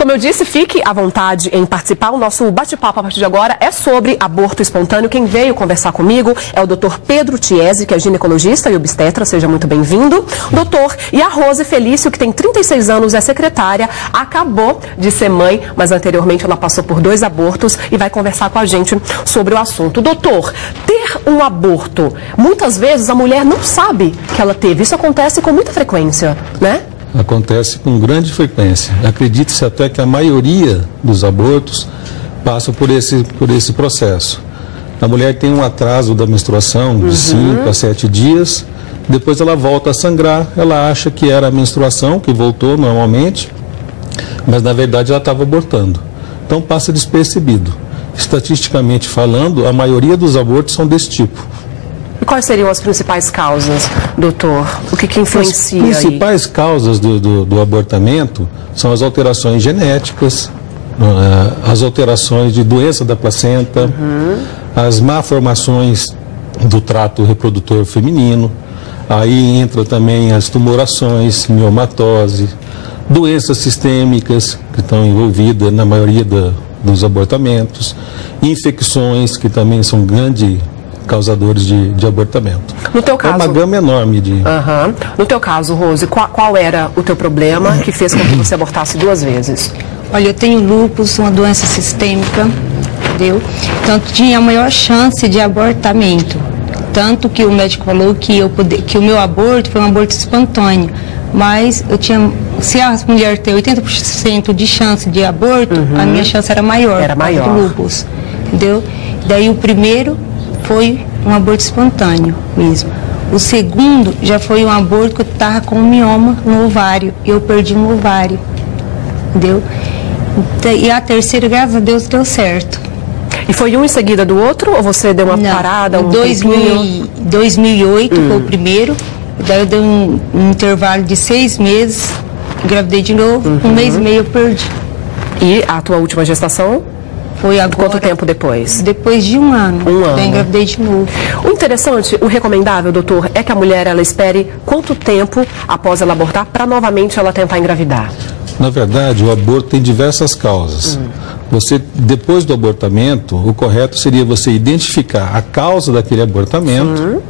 Como eu disse, fique à vontade em participar. O nosso bate-papo a partir de agora é sobre aborto espontâneo. Quem veio conversar comigo é o Dr. Pedro Tiesi, que é ginecologista e obstetra. Seja muito bem-vindo. Doutor, e a Rose Felício, que tem 36 anos, é secretária, acabou de ser mãe, mas anteriormente ela passou por 2 abortos e vai conversar com a gente sobre o assunto. Doutor, ter um aborto, muitas vezes a mulher não sabe que ela teve. Isso acontece com muita frequência, né? Acontece com grande frequência. Acredite-se até que a maioria dos abortos passa por esse processo. A mulher tem um atraso da menstruação de 5 a 7 dias, depois ela volta a sangrar, ela acha que era a menstruação, que voltou normalmente, mas na verdade ela estava abortando. Então passa despercebido. Estatisticamente falando, a maioria dos abortos são desse tipo. E quais seriam as principais causas, doutor? O que influencia aí? As principais causas do abortamento são as alterações genéticas, as alterações de doença da placenta, as malformações do trato reprodutor feminino, aí entra também as tumorações, miomatose, doenças sistêmicas que estão envolvidas na maioria dos abortamentos, infecções que também são grandes causadores de abortamento. No teu caso, é uma gama enorme de... No teu caso, Rose, qual era o teu problema que fez com que você abortasse 2 vezes? Olha, eu tenho lúpus, uma doença sistêmica, entendeu? Então tinha a maior chance de abortamento. Tanto que o médico falou que o meu aborto foi um aborto espontâneo. Mas eu tinha, se a mulher tem 80% de chance de aborto, a minha chance era maior. Era maior. Do lúpus, entendeu? Daí o primeiro foi um aborto espontâneo mesmo. O segundo já foi um aborto que eu estava com um mioma no ovário. E eu perdi um ovário, entendeu? E a terceira, graças a Deus, deu certo. E foi um em seguida do outro? Ou você deu uma parada? Em 2008 foi o primeiro. Daí eu dei um intervalo de 6 meses, engravidei de novo, 1 mês e meio eu perdi. E a tua última gestação? Foi agora. Quanto tempo depois? Depois de 1 ano. Eu engravidei de novo. O interessante, o recomendável, doutor, é que a mulher ela espere quanto tempo após ela abortar para novamente ela tentar engravidar? Na verdade, o aborto tem diversas causas. Você, depois do abortamento, o correto seria você identificar a causa daquele abortamento,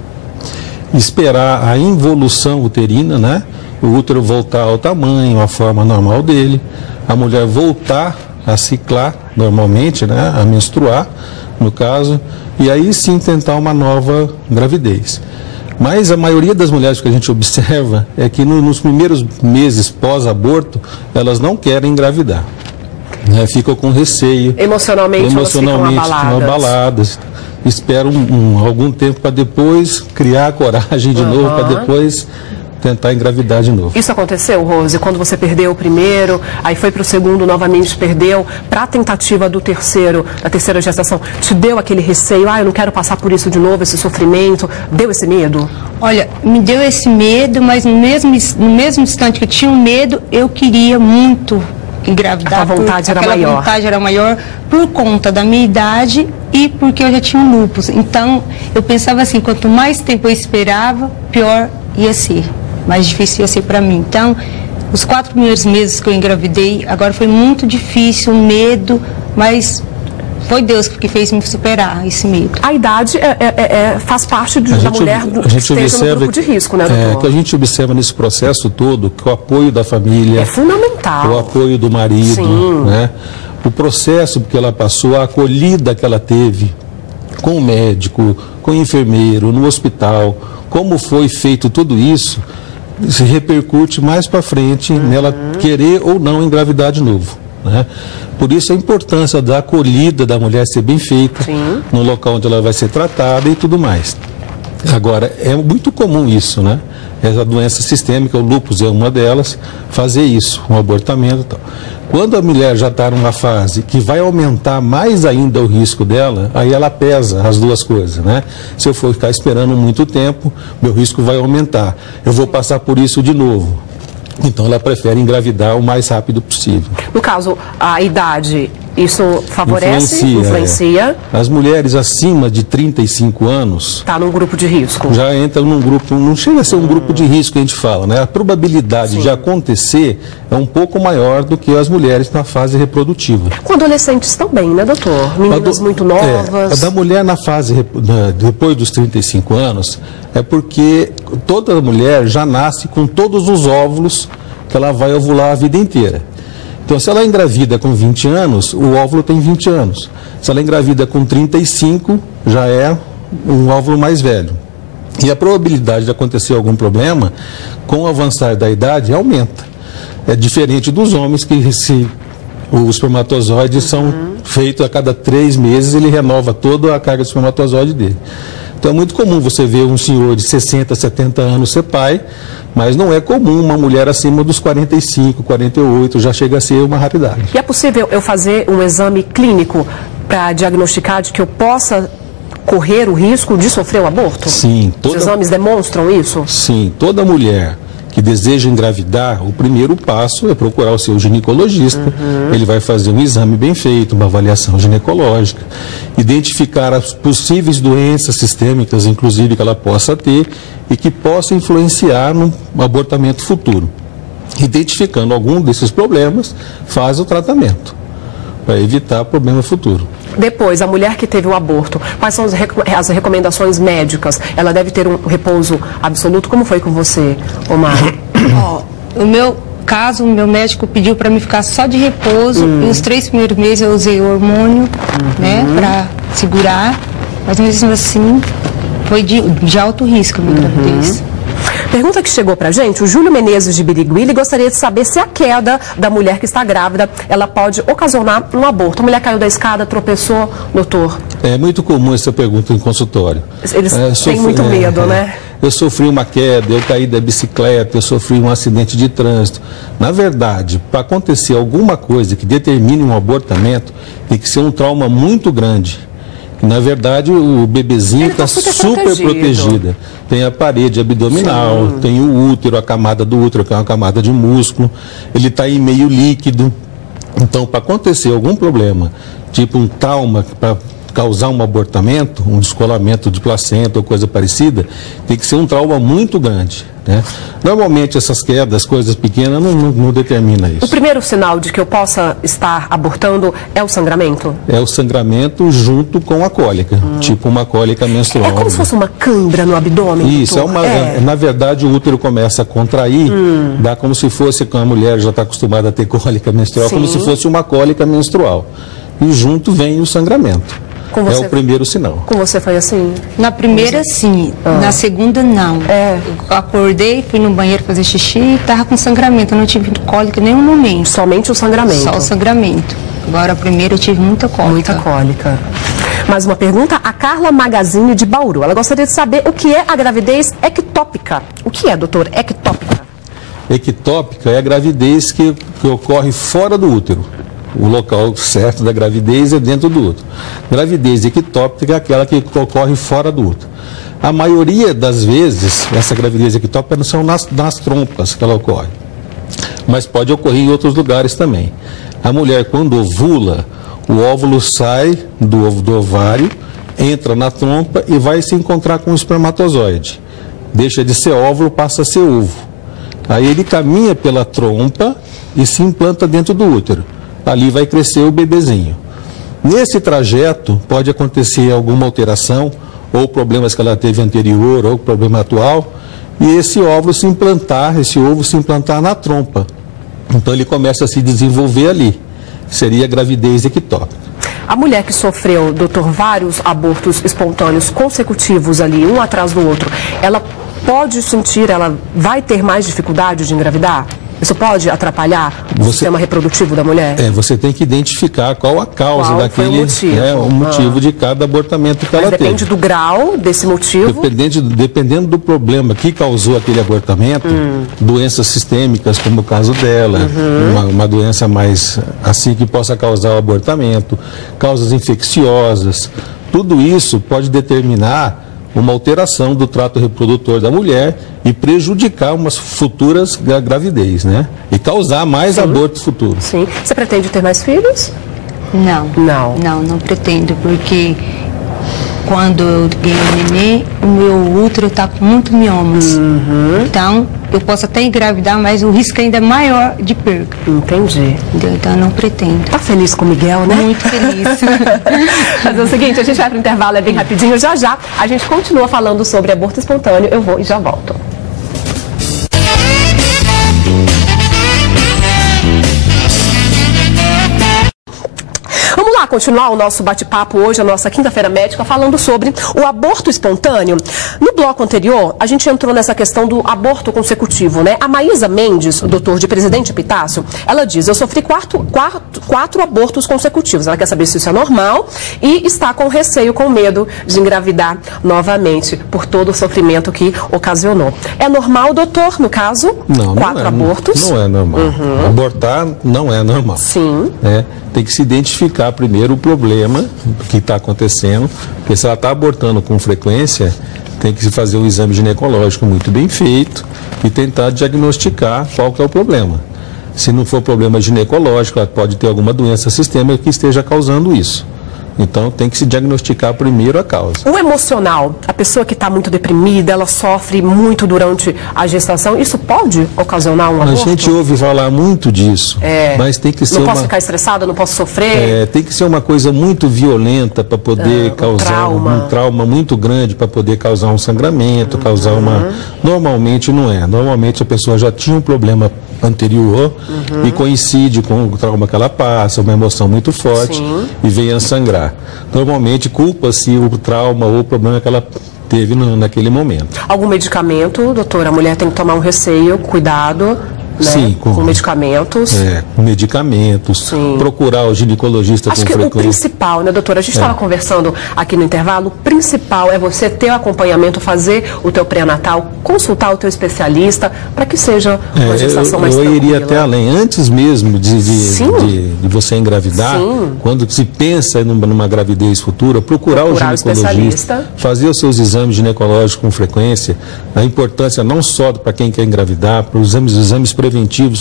esperar a involução uterina, né? O útero voltar ao tamanho, à forma normal dele, a mulher voltar a ciclar normalmente, né? A menstruar, no caso, e aí sim tentar uma nova gravidez. Mas a maioria das mulheres que a gente observa é que nos primeiros meses pós-aborto, elas não querem engravidar. Né? Ficam com receio. Emocionalmente elas ficam abaladas. Esperam algum tempo para depois criar a coragem de novo, para depois tentar engravidar de novo. Isso aconteceu, Rose? Quando você perdeu o primeiro, aí foi para o segundo, novamente perdeu, para a tentativa da terceira gestação, te deu aquele receio, eu não quero passar por isso de novo, esse sofrimento, deu esse medo? Olha, me deu esse medo, mas no mesmo instante que eu tinha um medo, eu queria muito engravidar. A vontade era maior. A vontade era maior por conta da minha idade e porque eu já tinha um lúpus. Então, eu pensava assim, quanto mais tempo eu esperava, pior ia ser. Mais difícil ia ser para mim. Então, os 4 primeiros meses que eu engravidei, agora foi muito difícil, medo, mas foi Deus que fez me superar esse medo. A idade faz parte da mulher que esteja no grupo de risco, né, doutor? Que a gente observa nesse processo todo, que o apoio da família... É fundamental. O apoio do marido, né? O processo que ela passou, a acolhida que ela teve com o médico, com o enfermeiro, no hospital, como foi feito tudo isso, se repercute mais para frente nela querer ou não engravidar de novo, né? Por isso a importância da acolhida da mulher ser bem feita, no local onde ela vai ser tratada e tudo mais. Agora, é muito comum isso, né? Essa doença sistêmica, o lúpus é uma delas, fazer isso, um abortamento e tal. Quando a mulher já está numa fase que vai aumentar mais ainda o risco dela, aí ela pesa as duas coisas, né? Se eu for ficar esperando muito tempo, meu risco vai aumentar. Eu vou passar por isso de novo. Então ela prefere engravidar o mais rápido possível. No caso, a idade, isso favorece? Influencia. As mulheres acima de 35 anos... Está num grupo de risco. Já entra num grupo, não chega a ser um grupo de risco que a gente fala, né? A probabilidade de acontecer é um pouco maior do que as mulheres na fase reprodutiva. Com adolescentes também, né, doutor? Meninas muito novas. A da mulher na fase, depois dos 35 anos, é porque toda mulher já nasce com todos os óvulos que ela vai ovular a vida inteira. Então, se ela engravida com 20 anos, o óvulo tem 20 anos. Se ela engravida com 35, já é um óvulo mais velho. E a probabilidade de acontecer algum problema, com o avançar da idade, aumenta. É diferente dos homens que os espermatozoides são feitos a cada 3 meses, ele renova toda a carga de espermatozoide dele. Então é muito comum você ver um senhor de 60, 70 anos ser pai, mas não é comum uma mulher acima dos 45, 48, já chega a ser uma raridade. E é possível eu fazer um exame clínico para diagnosticar de que eu possa correr o risco de sofrer um aborto? Sim. Os exames demonstram isso? Sim, toda mulher que deseja engravidar, o primeiro passo é procurar o seu ginecologista. Ele vai fazer um exame bem feito, uma avaliação ginecológica, identificar as possíveis doenças sistêmicas, inclusive, que ela possa ter e que possa influenciar no abortamento futuro. Identificando algum desses problemas, faz o tratamento para evitar problema futuro. Depois, a mulher que teve o aborto, quais são as recomendações médicas? Ela deve ter um repouso absoluto? Como foi com você, Omar? O meu caso, o meu médico pediu para me ficar só de repouso. E os 3 primeiros meses eu usei o hormônio, né, para segurar. Mas mesmo assim, foi de alto risco a minha gravidez. Pergunta que chegou pra gente, o Júlio Menezes de Birigui, ele gostaria de saber se a queda da mulher que está grávida, ela pode ocasionar um aborto. A mulher caiu da escada, tropeçou, doutor? É muito comum essa pergunta em consultório. Eles têm muito medo, né? Eu sofri uma queda, eu caí da bicicleta, eu sofri um acidente de trânsito. Na verdade, para acontecer alguma coisa que determine um abortamento, tem que ser um trauma muito grande. Na verdade, o bebezinho está super protegido. Tem a parede abdominal, tem o útero, a camada do útero, que é uma camada de músculo. Ele está em meio líquido. Então, para acontecer algum problema, tipo um trauma, para causar um abortamento, um descolamento de placenta ou coisa parecida, tem que ser um trauma muito grande, né? Normalmente essas quedas, coisas pequenas, não determina isso. O primeiro sinal de que eu possa estar abortando é o sangramento? É o sangramento junto com a cólica, tipo uma cólica menstrual. É como se fosse uma cãibra no abdômen? Isso, na verdade o útero começa a contrair, dá como se fosse, quando a mulher já está acostumada a ter cólica menstrual, como se fosse uma cólica menstrual. E junto vem o sangramento. É o primeiro sinal. Com você foi assim? Na primeira, sim. Na segunda, não. Eu acordei, fui no banheiro fazer xixi e estava com sangramento. Eu não tive cólica em nenhum momento. Somente o sangramento? Só o sangramento. Agora, a primeira, eu tive muita cólica. Muita cólica. Mais uma pergunta, a Carla Magazine de Bauru. Ela gostaria de saber o que é a gravidez ectópica. O que é, doutor, ectópica? Ectópica é a gravidez que ocorre fora do útero. O local certo da gravidez é dentro do útero. Gravidez ectópica é aquela que ocorre fora do útero. A maioria das vezes, essa gravidez ectópica não são nas trompas que ela ocorre, mas pode ocorrer em outros lugares também. A mulher, quando ovula, o óvulo sai do ovário, entra na trompa e vai se encontrar com o espermatozoide. Deixa de ser óvulo, passa a ser ovo. Aí ele caminha pela trompa e se implanta dentro do útero. Ali vai crescer o bebezinho. Nesse trajeto pode acontecer alguma alteração, ou problemas que ela teve anterior, ou problema atual, e esse ovo se implantar na trompa. Então ele começa a se desenvolver ali. Seria a gravidez ectópica. A mulher que sofreu, doutor, vários abortos espontâneos consecutivos ali, um atrás do outro, ela pode sentir, ela vai ter mais dificuldade de engravidar? Isso pode atrapalhar o sistema reprodutivo da mulher? Você tem que identificar qual a causa daquele... Foi o motivo. O motivo de cada abortamento que ela teve. Depende do grau desse motivo? Dependendo do problema que causou aquele abortamento, doenças sistêmicas, como o caso dela, uma doença mais assim que possa causar o abortamento, causas infecciosas, tudo isso pode determinar uma alteração do trato reprodutor da mulher e prejudicar umas futuras gravidez, né? E causar mais abortos futuros. Sim. Você pretende ter mais filhos? Não pretendo, porque quando eu ganhei o neném, o meu útero está com muito miomas. Então, eu posso até engravidar, mas o risco ainda é maior de perca. Entendi. Entendeu? Então, eu não pretendo. Tá feliz com o Miguel, né? Muito feliz. Fazer o seguinte, a gente vai para o intervalo, é bem rapidinho. Já a gente continua falando sobre aborto espontâneo. Eu vou e já volto. Continuar o nosso bate-papo hoje, a nossa quinta-feira médica, falando sobre o aborto espontâneo. No bloco anterior, a gente entrou nessa questão do aborto consecutivo, né? A Maísa Mendes, doutor de Presidente Epitácio, ela diz, eu sofri quatro abortos consecutivos. Ela quer saber se isso é normal e está com receio, com medo de engravidar novamente por todo o sofrimento que ocasionou. É normal, doutor, no caso? Não, quatro abortos? Não é normal. Abortar não é normal. Sim. Tem que se identificar primeiro o problema que está acontecendo, porque se ela está abortando com frequência, tem que se fazer um exame ginecológico muito bem feito e tentar diagnosticar qual que é o problema. Se não for problema ginecológico, ela pode ter alguma doença sistêmica que esteja causando isso. Então, tem que se diagnosticar primeiro a causa. O emocional, a pessoa que está muito deprimida, ela sofre muito durante a gestação, isso pode ocasionar um aborto? A gente ouve falar muito disso, mas tem que ser Não posso ficar estressada, não posso sofrer? Tem que ser uma coisa muito violenta para poder causar um trauma muito grande, para poder causar um sangramento, causar uma... Normalmente não é. Normalmente a pessoa já tinha um problema anterior e coincide com o trauma que ela passa, uma emoção muito forte e vem a sangrar. Normalmente culpa-se o trauma ou o problema que ela teve naquele momento. Algum medicamento, doutora? A mulher tem que tomar um receio, cuidado, né? Sim, com medicamentos. Com medicamentos. Sim. Procurar o ginecologista Acho com que frequência. O principal, né, doutora? A gente estava conversando aqui no intervalo, o principal é você ter o acompanhamento, fazer o teu pré-natal, consultar o teu especialista, para que seja uma gestação mais tranquila. Eu iria até além. Antes mesmo de você engravidar, quando se pensa numa gravidez futura, procurar o ginecologista, fazer os seus exames ginecológicos com frequência. A importância não só para quem quer engravidar, para os exames preventivos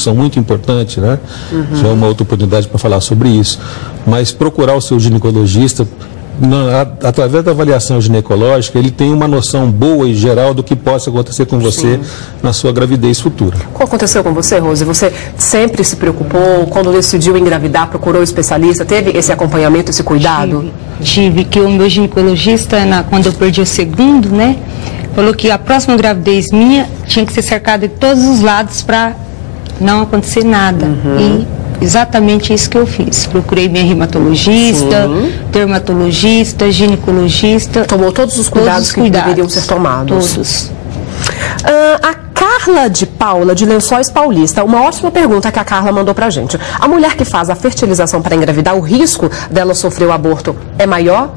são muito importantes, né? Já é uma outra oportunidade para falar sobre isso. Mas procurar o seu ginecologista, através da avaliação ginecológica, ele tem uma noção boa e geral do que possa acontecer com você na sua gravidez futura. O que aconteceu com você, Rose? Você sempre se preocupou, quando decidiu engravidar, procurou o especialista, teve esse acompanhamento, esse cuidado? Tive, que o meu ginecologista, quando eu perdi o segundo, né, falou que a próxima gravidez minha tinha que ser cercada de todos os lados para não acontecer nada. E exatamente isso que eu fiz. Procurei minha reumatologista, dermatologista, ginecologista. Tomou todos os cuidados que deveriam ser tomados. Todos. A Carla de Paula, de Lençóis Paulista, uma ótima pergunta que a Carla mandou pra gente. A mulher que faz a fertilização para engravidar, o risco dela sofrer o aborto é maior?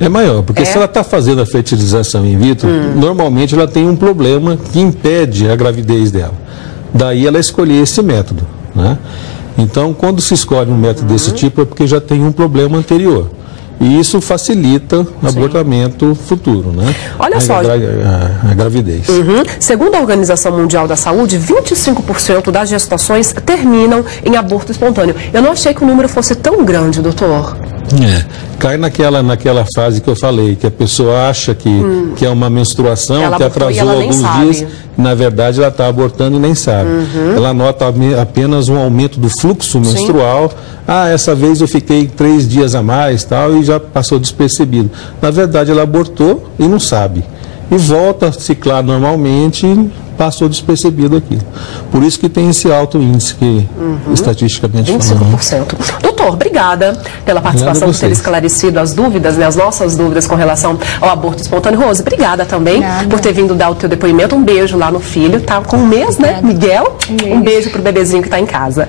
É maior, porque se ela está fazendo a fertilização in vitro, normalmente ela tem um problema que impede a gravidez dela. Daí ela escolher esse método, né? Então, quando se escolhe um método desse tipo, é porque já tem um problema anterior. E isso facilita o abortamento futuro, né? Olha só. A gravidez. Segundo a Organização Mundial da Saúde, 25% das gestações terminam em aborto espontâneo. Eu não achei que o número fosse tão grande, doutor. Cai naquela fase que eu falei, que a pessoa acha que é uma menstruação, ela que atrasou alguns dias, na verdade ela está abortando e nem sabe. Ela nota apenas um aumento do fluxo menstrual. Essa vez eu fiquei 3 dias a mais, tal, e já passou despercebido. Na verdade ela abortou e não sabe. E volta a ciclar normalmente e passou despercebido aqui. Por isso que tem esse alto índice que, estatisticamente 25%. Doutor, obrigada pela participação, por ter esclarecido as dúvidas, né, as nossas dúvidas com relação ao aborto espontâneo. Rose, obrigada também por ter vindo dar o teu depoimento. Um beijo lá no filho, tá com um mês, né, Miguel? Um beijo pro bebezinho que está em casa.